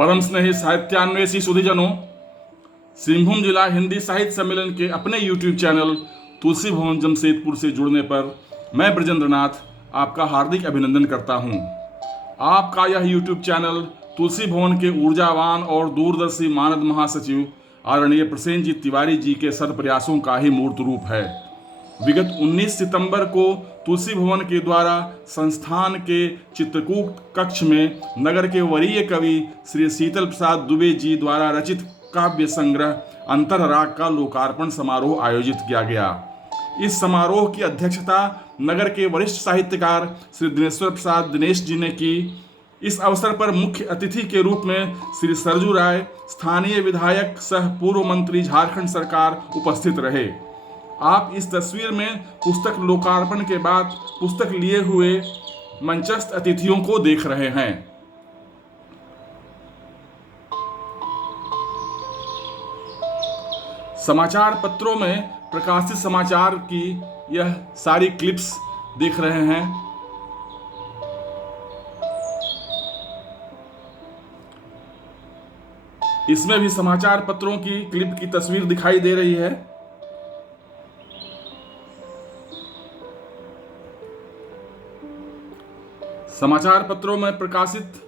परम स्नेही साहित्यान्वेषी सुधीजनों, सिंहभूम जिला हिंदी साहित्य सम्मेलन के अपने YouTube चैनल तुलसी भवन जमशेदपुर से जुड़ने पर मैं ब्रजेंद्र नाथ आपका हार्दिक अभिनंदन करता हूं। आपका यह YouTube चैनल तुलसी भवन के ऊर्जावान और दूरदर्शी मानद महासचिव आदरणीय प्रसेनजीत तिवारी जी के सत्प्रयासों का ही मूर्त रूप है। विगत 19 सितंबर को तुलसी भवन के द्वारा संस्थान के चित्रकूट कक्ष में नगर के वरीय कवि श्री शीतल प्रसाद दुबे जी द्वारा रचित काव्य संग्रह अंतरराग का लोकार्पण समारोह आयोजित किया गया। इस समारोह की अध्यक्षता नगर के वरिष्ठ साहित्यकार श्री दिनेश्वर प्रसाद दिनेश जी ने की। इस अवसर पर मुख्य अतिथि के रूप में श्री सरजू राय, स्थानीय विधायक सह पूर्व मंत्री झारखंड सरकार उपस्थित रहे। आप इस तस्वीर में पुस्तक लोकार्पण के बाद पुस्तक लिए हुए मंचस्थ अतिथियों को देख रहे हैं। समाचार पत्रों में प्रकाशित समाचार की यह सारी क्लिप्स देख रहे हैं। इसमें भी समाचार पत्रों की क्लिप की तस्वीर दिखाई दे रही है। समाचार पत्रों में प्रकाशित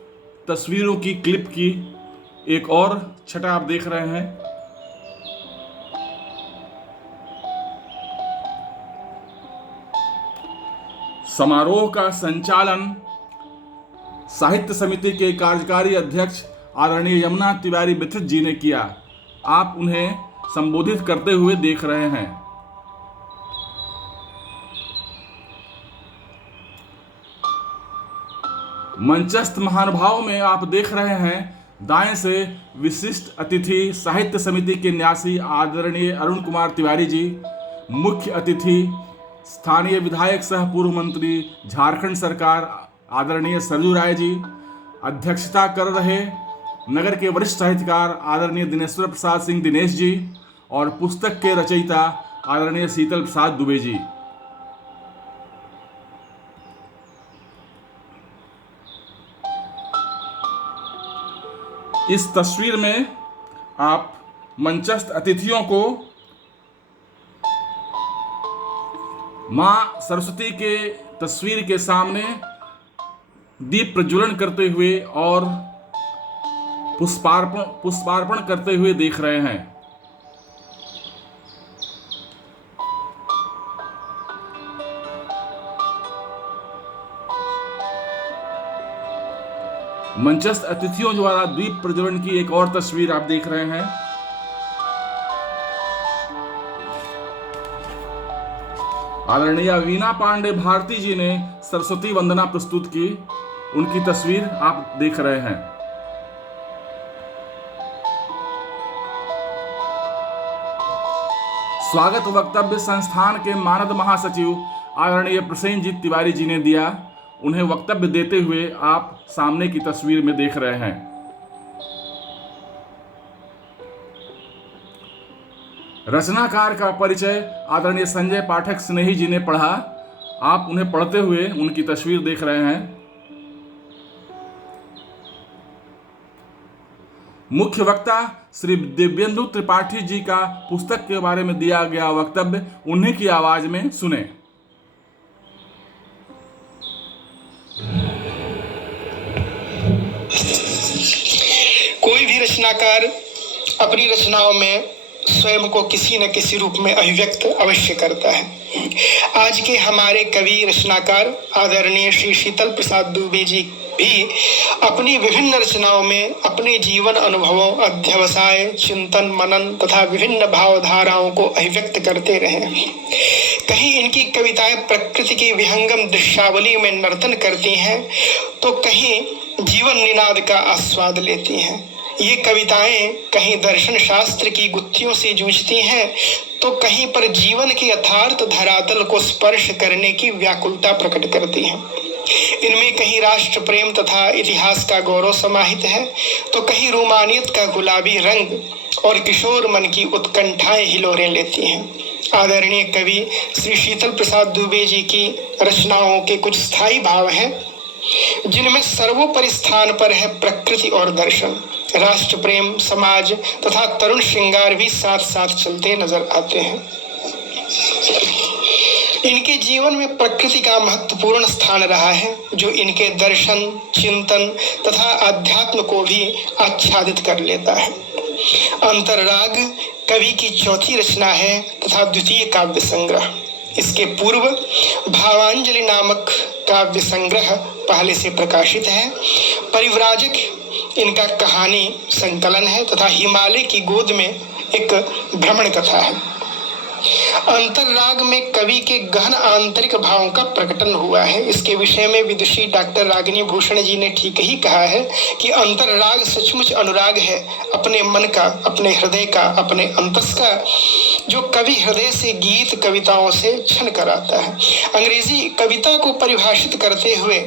तस्वीरों की क्लिप की एक और छटा आप देख रहे हैं। समारोह का संचालन साहित्य समिति के कार्यकारी अध्यक्ष आदरणीय यमुना तिवारी बिथित जी ने किया। आप उन्हें संबोधित करते हुए देख रहे हैं। मंचस्थ महानुभाव में आप देख रहे हैं दाएं से विशिष्ट अतिथि साहित्य समिति के न्यासी आदरणीय अरुण कुमार तिवारी जी, मुख्य अतिथि स्थानीय विधायक सह पूर्व मंत्री झारखंड सरकार आदरणीय सरजू राय जी, अध्यक्षता कर रहे नगर के वरिष्ठ साहित्यकार आदरणीय दिनेश्वर प्रसाद सिंह दिनेश जी और पुस्तक के रचयिता आदरणीय शीतल प्रसाद दुबे जी। इस तस्वीर में आप मंचस्थ अतिथियों को मां सरस्वती के तस्वीर के सामने दीप प्रज्वलन करते हुए और पुष्पार्पण करते हुए देख रहे हैं। मंचस्थ अतिथियों द्वारा दीप प्रज्वलन की एक और तस्वीर आप देख रहे हैं। आदरणीय वीना पांडे भारती जी ने सरस्वती वंदना प्रस्तुत की, उनकी तस्वीर आप देख रहे हैं। स्वागत वक्तव्य संस्थान के मानद महासचिव आदरणीय प्रसेनजीत तिवारी जी ने दिया। उन्हें वक्तव्य देते हुए आप सामने की तस्वीर में देख रहे हैं। रचनाकार का परिचय आदरणीय संजय पाठक स्नेही जी ने पढ़ा। आप उन्हें पढ़ते हुए उनकी तस्वीर देख रहे हैं। मुख्य वक्ता श्री दिव्येंदु त्रिपाठी जी का पुस्तक के बारे में दिया गया वक्तव्य उन्हीं की आवाज में सुने। कोई भी रचनाकार अपनी रचनाओं में स्वयं को किसी न किसी रूप में अभिव्यक्त अवश्य करता है। आज के हमारे कवि रचनाकार आदरणीय श्री शीतल प्रसाद दुबे जी भी अपनी विभिन्न रचनाओं में अपने जीवन अनुभवों, अध्यवसाय, चिंतन, मनन तथा विभिन्न भावधाराओं को अभिव्यक्त करते रहे। कहीं इनकी कविताएं प्रकृति की विहंगम दृश्यावली में नर्तन करती हैं, तो कहीं जीवन निनाद का आस्वाद लेती हैं। ये कविताएं कहीं दर्शन शास्त्र की गुत्थियों से जूझती हैं, तो कहीं पर जीवन के यथार्थ धरातल को स्पर्श करने की व्याकुलता प्रकट करती हैं। इनमें कहीं राष्ट्र प्रेम तथा इतिहास का गौरव समाहित है, तो कहीं रोमानियत का गुलाबी रंग और किशोर मन की उत्कंठाएं हिलोरें लेती हैं। आदरणीय कवि श्री शीतल प्रसाद दुबे जी की रचनाओं के कुछ स्थायी भाव हैं, जिनमें सर्वोपरि स्थान पर है प्रकृति और दर्शन। राष्ट्र प्रेम, समाज तथा तरुण श्रृंगार भी साथ साथ चलते नजर आते हैं। इनके जीवन में प्रकृति का महत्वपूर्ण स्थान रहा है, जो इनके दर्शन, चिंतन तथा अध्यात्म को भी आच्छादित कर लेता है। अंतरराग कवि की चौथी रचना है तथा द्वितीय काव्य संग्रह। इसके पूर्व भावांजलि नामक काव्य संग्रह पहले से प्रकाशित है। परिव्राजक इनका कहानी संकलन है तथा हिमालय की गोद में एक भ्रमण कथा है। अंतरराग में कवि के गहन आंतरिक भावों का प्रकटन हुआ है। इसके विषय में विदुषी डॉक्टर रागिनी भूषण जी ने ठीक ही कहा है कि अंतरराग सचमुच अनुराग है, अपने मन का, अपने हृदय का, अपने अंतस का, जो कवि हृदय से गीत कविताओं से छन कर आता है। अंग्रेजी कविता को परिभाषित करते हुए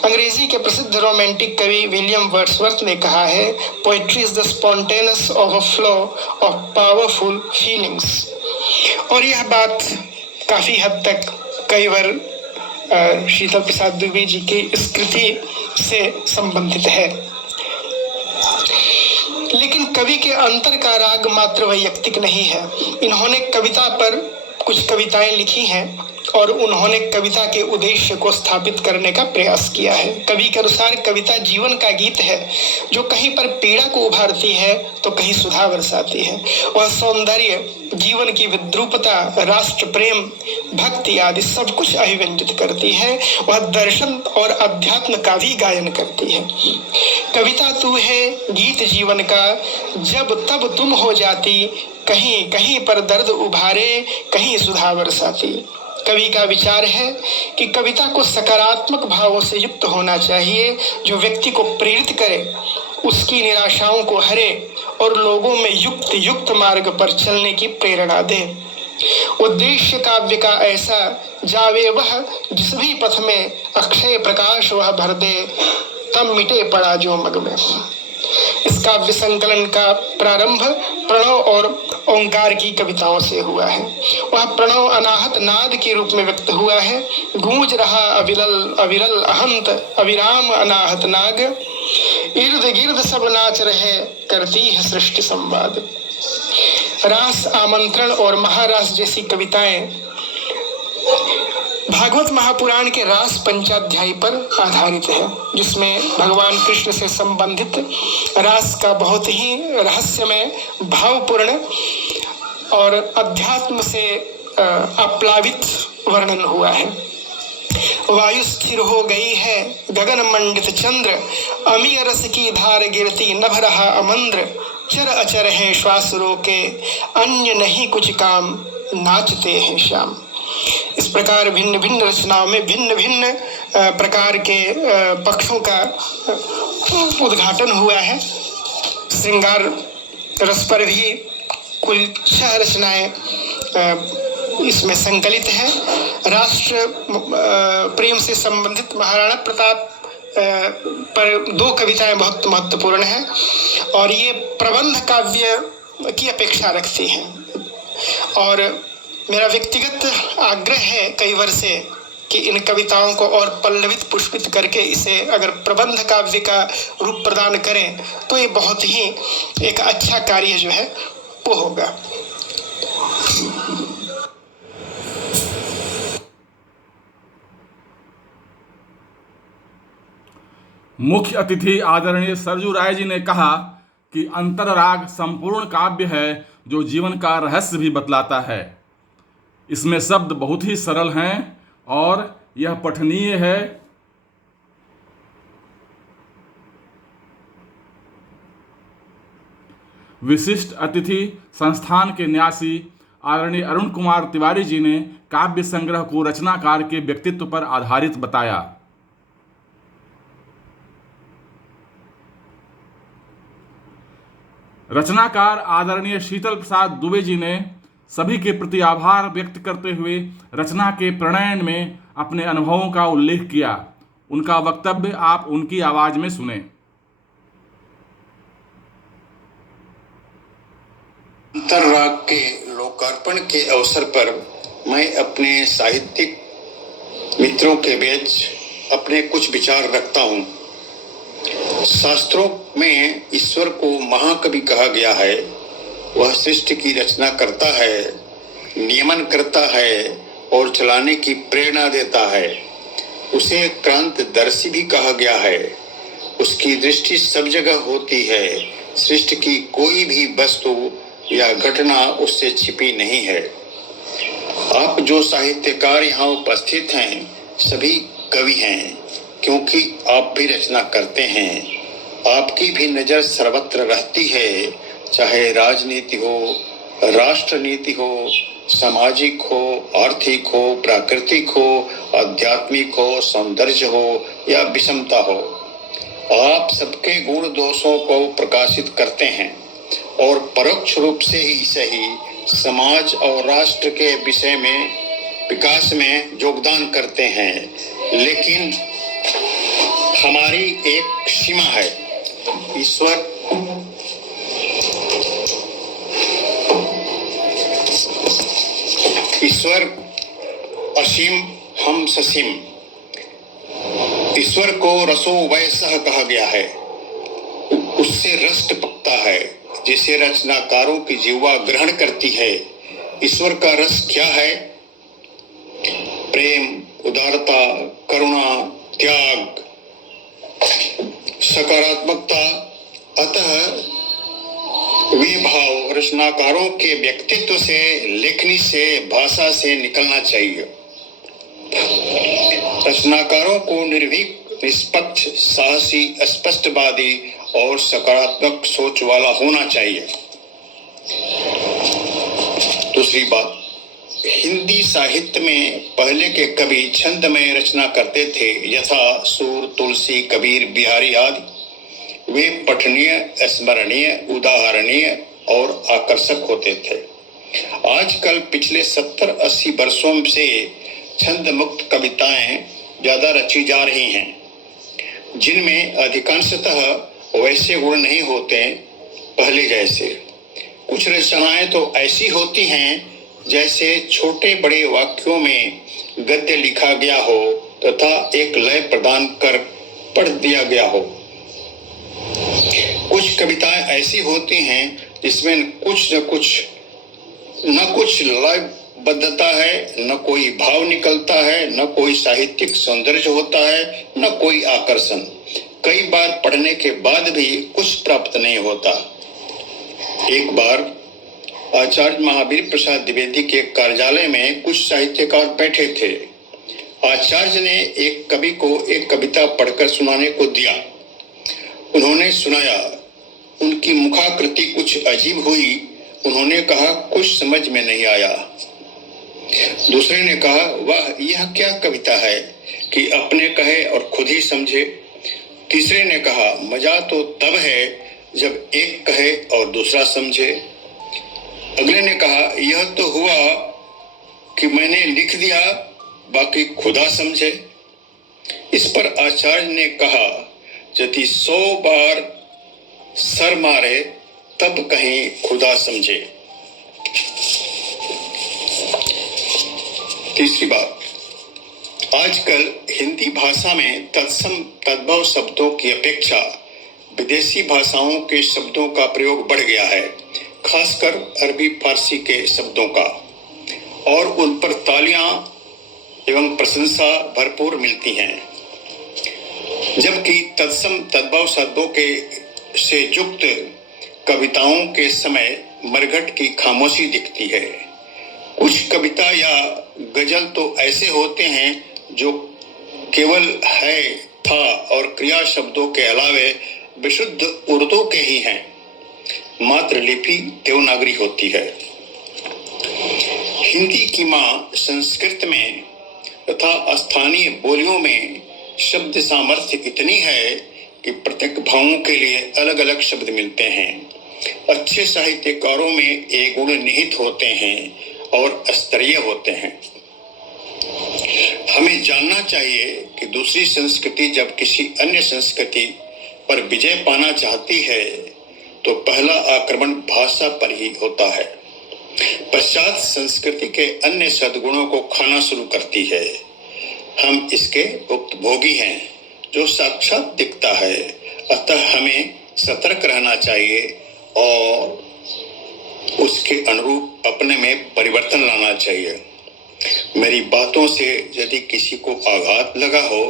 अंग्रेजी के प्रसिद्ध रोमांटिक कवि विलियम वर्ड्सवर्थ ने कहा है, poetry is the spontaneous overflow of powerful feelings. और यह बात काफी हद तक कई बार शीतल प्रसाद दुबे जी की इस कृति से संबंधित है। लेकिन कवि के अंतर का राग मात्र वैयक्तिक नहीं है। इन्होंने कविता पर कुछ कविताएं लिखी हैं और उन्होंने कविता के उद्देश्य को स्थापित करने का प्रयास किया है। कवि के अनुसार कविता जीवन का गीत है, जो कहीं पर पीड़ा को उभारती है तो कहीं सुधा बरसाती है। वह सौंदर्य, जीवन की विद्रूपता, राष्ट्र प्रेम, भक्ति आदि सब कुछ अभिव्यंजित करती है। वह दर्शन और अध्यात्म का भी गायन करती है। कविता तू है गीत जीवन का, जब तब तुम हो जाती, कहीं कहीं पर दर्द उभारे, कहीं सुधा बरसाती। कवि का विचार है कि कविता को सकारात्मक भावों से युक्त होना चाहिए, जो व्यक्ति को प्रेरित करे, उसकी निराशाओं को हरे और लोगों में युक्त मार्ग पर चलने की प्रेरणा दे। उद्देश्य काव्य का ऐसा, जावे वह जिस भी पथ में, अक्षय प्रकाश वह भर दे, तब मिटे पड़ा जो मग में। इस काव्य संकलन का प्रारंभ प्रणव और ओंकार की कविताओं से हुआ है। वह प्रणव अनाहत नाद के रूप में व्यक्त हुआ है। गूंज रहा अविरल अहंत अविराम अनाहत नाग, इर्द गिर्द सब नाच रहे, करती है सृष्टि संवाद। रास आमंत्रण और महारास जैसी कविताएं भागवत महापुराण के रास पंचाध्यायी पर आधारित है, जिसमें भगवान कृष्ण से संबंधित रास का बहुत ही रहस्यमय, भावपूर्ण और अध्यात्म से आप्लावित वर्णन हुआ है। वायु स्थिर हो गई है, गगन मंडित चंद्र, अमी रस की धार गिरती, नभ रहा अमंद्र, चर अचर है श्वास रोके, अन्य नहीं कुछ काम, नाचते हैं श्याम। इस प्रकार भिन्न भिन्न रचनाओं में भिन्न भिन्न प्रकार के पक्षों का उद्घाटन हुआ है। श्रृंगार रस पर भी कुल 6 रचनाएं इसमें संकलित है। राष्ट्र प्रेम से संबंधित महाराणा प्रताप पर 2 कविताएं बहुत महत्वपूर्ण हैं और ये प्रबंध काव्य की अपेक्षा रखती हैं। और मेरा व्यक्तिगत आग्रह है कई वर्ष से कि इन कविताओं को और पल्लवित पुष्पित करके इसे अगर प्रबंध काव्य का रूप प्रदान करें तो ये बहुत ही एक अच्छा कार्य जो है वो होगा। मुख्य अतिथि आदरणीय सरजू राय जी ने कहा कि अंतरराग संपूर्ण काव्य है जो जीवन का रहस्य भी बतलाता है। इसमें शब्द बहुत ही सरल हैं और यह पठनीय है। विशिष्ट अतिथि संस्थान के न्यासी आदरणीय अरुण कुमार तिवारी जी ने काव्य संग्रह को रचनाकार के व्यक्तित्व पर आधारित बताया। रचनाकार आदरणीय शीतल प्रसाद दुबे जी ने सभी के प्रति आभार व्यक्त करते हुए रचना के प्रणयन में अपने अनुभवों का उल्लेख किया। उनका वक्तव्य आप उनकी आवाज में सुने। अंतरराग के लोकार्पण के अवसर पर मैं अपने साहित्यिक मित्रों के बीच अपने कुछ विचार रखता हूं। शास्त्रों में ईश्वर को महाकवि कहा गया है। वह सृष्टि की रचना करता है, नियमन करता है और चलाने की प्रेरणा देता है। उसे क्रांतिदर्शी भी कहा गया है। उसकी दृष्टि सब जगह होती है। सृष्टि की कोई भी वस्तु या घटना उससे छिपी नहीं है। आप जो साहित्यकार यहाँ उपस्थित हैं सभी कवि हैं, क्योंकि आप भी रचना करते हैं। आपकी भी नजर सर्वत्र रहती है, चाहे राजनीति हो, राष्ट्र नीति हो, सामाजिक हो, आर्थिक हो, प्राकृतिक हो, आध्यात्मिक हो, सौंदर्य हो या विषमता हो। आप सबके गुण दोषों को प्रकाशित करते हैं और परोक्ष रूप से ही सही समाज और राष्ट्र के विषय में विकास में योगदान करते हैं। लेकिन हमारी एक सीमा है। ईश्वर असीम, हम ससीम। ईश्वर को रसो वैसह कहा गया है। उससे रस टपकता है जिसे रचनाकारों की जीवा ग्रहण करती है। ईश्वर का रस क्या है? प्रेम, उदारता, करुणा, त्याग, सकारात्मकता। अतः वे भाव रचनाकारों के व्यक्तित्व से, लेखनी से, भाषा से निकलना चाहिए। रचनाकारों को निर्भीक, निष्पक्ष, साहसी, स्पष्टवादी और सकारात्मक सोच वाला होना चाहिए। दूसरी बात, हिंदी साहित्य में पहले के कवि छंदमय रचना करते थे, यथा सूर, तुलसी, कबीर, बिहारी आदि। वे पठनीय, स्मरणीय, उदाहरणीय और आकर्षक होते थे। आजकल पिछले 70-80 वर्षों से छंद मुक्त कविताएं ज्यादा रची जा रही हैं, जिनमें अधिकांशतः वैसे गुण नहीं होते पहले जैसे। कुछ रचनाएं तो ऐसी होती हैं जैसे छोटे बड़े वाक्यों में गद्य लिखा गया हो तथा एक लय प्रदान कर पढ़ दिया गया हो। कुछ कविताएं ऐसी होती हैं जिसमें न कुछ लयबद्धता है, न कोई भाव निकलता है, न कोई साहित्यिक सौंदर्य होता है, न कोई आकर्षण। कई बार पढ़ने के बाद भी कुछ प्राप्त नहीं होता। एक बार आचार्य महावीर प्रसाद द्विवेदी के कार्यालय में कुछ साहित्यकार बैठे थे। आचार्य ने एक कवि को एक कविता पढ़कर सुनाने को दिया। उन्होंने सुनाया। उनकी मुखाकृति कुछ अजीब हुई। उन्होंने कहा, कुछ समझ में नहीं आया। दूसरे ने कहा, वाह, यह क्या कविता है कि अपने कहे और खुद ही समझे। तीसरे ने कहा, मजा तो तब है जब एक कहे और दूसरा समझे। अगले ने कहा, यह तो हुआ कि मैंने लिख दिया, बाकी खुदा समझे। इस पर आचार्य ने कहा, यदि 100 बार सर मारे तब कहीं खुदा समझे। तीसरी बात, आजकल हिंदी भाषा में तत्सम तद्भव शब्दों की अपेक्षा विदेशी भाषाओं के शब्दों का प्रयोग बढ़ गया है, खासकर अरबी फारसी के शब्दों का, और उन पर तालियां एवं प्रशंसा भरपूर मिलती हैं। जबकि तत्सम तद्भव शब्दों के से युक्त कविताओं के समय मरघट की खामोशी दिखती है। कुछ कविता या गजल तो ऐसे होते हैं जो केवल है, था और क्रिया शब्दों के अलावे विशुद्ध उर्दू के ही हैं, मात्र लिपि देवनागरी होती है। हिंदी की मां संस्कृत में तथा स्थानीय बोलियों में शब्द सामर्थ्य इतनी है कि प्रत्येक भावों के लिए अलग अलग शब्द मिलते हैं। अच्छे साहित्यकारों में ये गुण निहित होते हैं और स्तरीय होते हैं। हमें जानना चाहिए कि दूसरी संस्कृति जब किसी अन्य संस्कृति पर विजय पाना चाहती है तो पहला आक्रमण भाषा पर ही होता है, पश्चात संस्कृति के अन्य सद्गुणों को खाना शुरू करती है। हम इसके उपभोगी हैं, जो साक्षात दिखता है। अतः हमें सतर्क रहना चाहिए और उसके अनुरूप अपने में परिवर्तन लाना चाहिए। मेरी बातों से यदि किसी को आघात लगा हो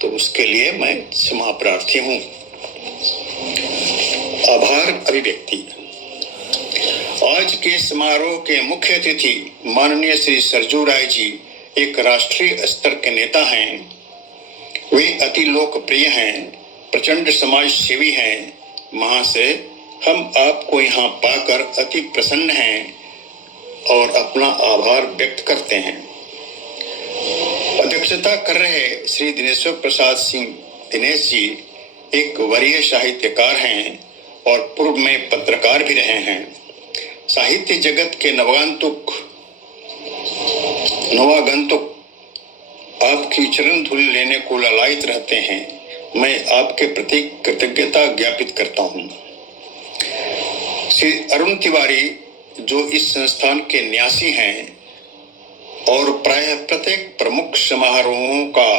तो उसके लिए मैं क्षमा प्रार्थी हूँ। आभार अभिव्यक्ति। आज के समारोह के मुख्य अतिथि माननीय श्री सरजू राय जी एक राष्ट्रीय स्तर के नेता हैं। वे अति लोकप्रिय हैं, प्रचंड समाज सेवी हैं। महाशय, हम आपको यहाँ पाकर अति प्रसन्न हैं और अपना आभार व्यक्त करते हैं। अध्यक्षता कर रहे श्री दिनेश्वर प्रसाद सिंह दिनेश जी एक वरीय साहित्यकार हैं और पूर्व में पत्रकार भी रहे हैं। साहित्य जगत के नवागंतुक आपकी चरण धूल लेने को लालायित रहते हैं। मैं आपके प्रति कृतज्ञता ज्ञापित करता हूँ। श्री अरुण तिवारी जो इस संस्थान के न्यासी हैं और प्रायः प्रत्येक प्रमुख समारोहों का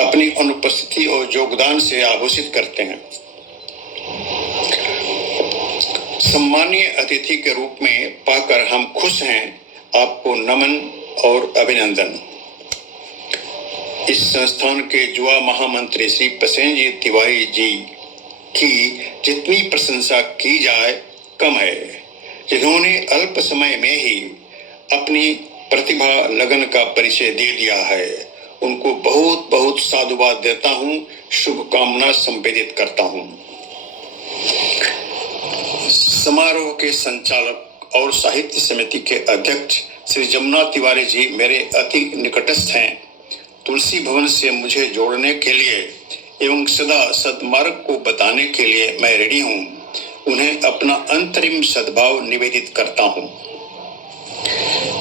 अपनी अनुपस्थिति और योगदान से आभूषित करते हैं। सम्मानीय अतिथि के रूप में पाकर हम खुश हैं। आपको नमन और अभिनंदन। इस संस्थान के युवा महामंत्री श्री प्रसेनजीत तिवारी जी की जितनी प्रशंसा की जाए कम है, जिन्होंने अल्प समय में ही अपनी प्रतिभा लगन का परिचय दे दिया है। उनको बहुत बहुत साधुवाद देता हूँ, शुभकामना संवेदित करता हूँ। समारोह के संचालक और साहित्य समिति के अध्यक्ष श्री जमुना तिवारी जी मेरे अति निकटस्थ हैं। तुलसी भवन से मुझे जोड़ने के लिए एवं सदा सद्मार्ग को बताने के लिए मैं रेडी हूँ। उन्हें अपना अंतरिम सद्भाव निवेदित करता हूँ।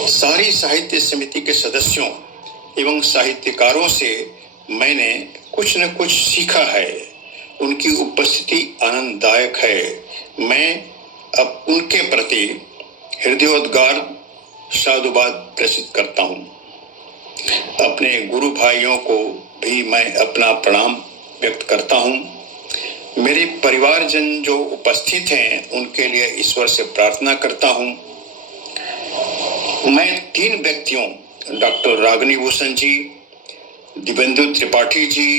सारी साहित्य समिति के सदस्यों एवं साहित्यकारों से मैंने कुछ न कुछ सीखा है। उनकी उपस्थिति आनंददायक है। मैं अब उनके प्रति हृदयोद्गार साधुवाद प्रेषित करता हूँ। अपने गुरु भाइयों को भी मैं अपना प्रणाम व्यक्त करता हूँ। मेरे परिवारजन जो उपस्थित हैं उनके लिए ईश्वर से प्रार्थना करता हूँ। मैं 3 व्यक्तियों डॉक्टर रागिनी भूषण जी, दिव्येंदु त्रिपाठी जी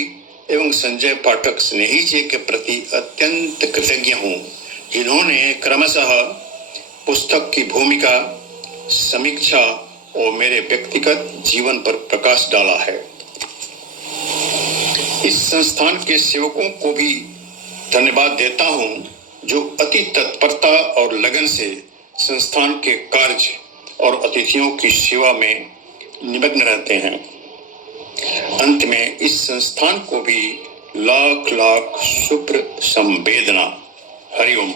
एवं संजय पाठक स्नेही जी के प्रति अत्यंत कृतज्ञ हूँ, जिन्होंने क्रमशः पुस्तक की भूमिका, समीक्षा और मेरे व्यक्तिगत जीवन पर प्रकाश डाला है। इस संस्थान के सेवकों को भी धन्यवाद देता हूँ, जो अति तत्परता और लगन से संस्थान के कार्य और अतिथियों की सेवा में निमग्न रहते हैं। अंत में इस संस्थान को भी लाख लाख शुक्र संवेदना। हरिओम।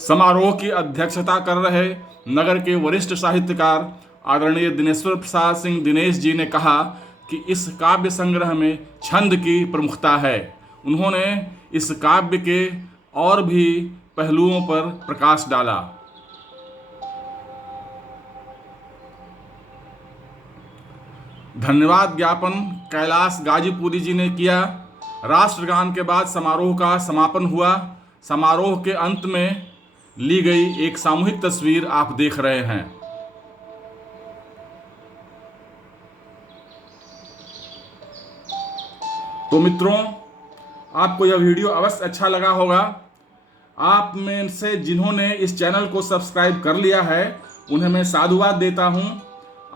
समारोह की अध्यक्षता कर रहे नगर के वरिष्ठ साहित्यकार आदरणीय दिनेश्वर प्रसाद सिंह दिनेश जी ने कहा कि इस काव्य संग्रह में छंद की प्रमुखता है। उन्होंने इस काव्य के और भी पहलुओं पर प्रकाश डाला। धन्यवाद ज्ञापन कैलाश गाजीपुरी जी ने किया। राष्ट्रगान के बाद समारोह का समापन हुआ। समारोह के अंत में ली गई एक सामूहिक तस्वीर आप देख रहे हैं। तो मित्रों, आपको यह वीडियो अवश्य अच्छा लगा होगा। आप में से जिन्होंने इस चैनल को सब्सक्राइब कर लिया है उन्हें मैं साधुवाद देता हूं।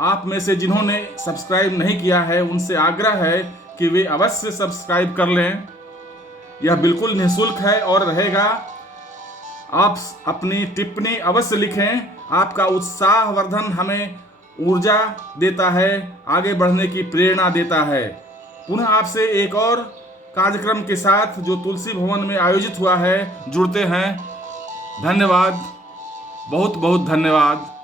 आप में से जिन्होंने सब्सक्राइब नहीं किया है उनसे आग्रह है कि वे अवश्य सब्सक्राइब कर लें। यह बिल्कुल निःशुल्क है और रहेगा। आप अपनी टिप्पणी अवश्य लिखें। आपका उत्साहवर्धन हमें ऊर्जा देता है, आगे बढ़ने की प्रेरणा देता है। पुनः आपसे एक और कार्यक्रम के साथ जो तुलसी भवन में आयोजित हुआ है जुड़ते हैं। धन्यवाद, बहुत बहुत धन्यवाद।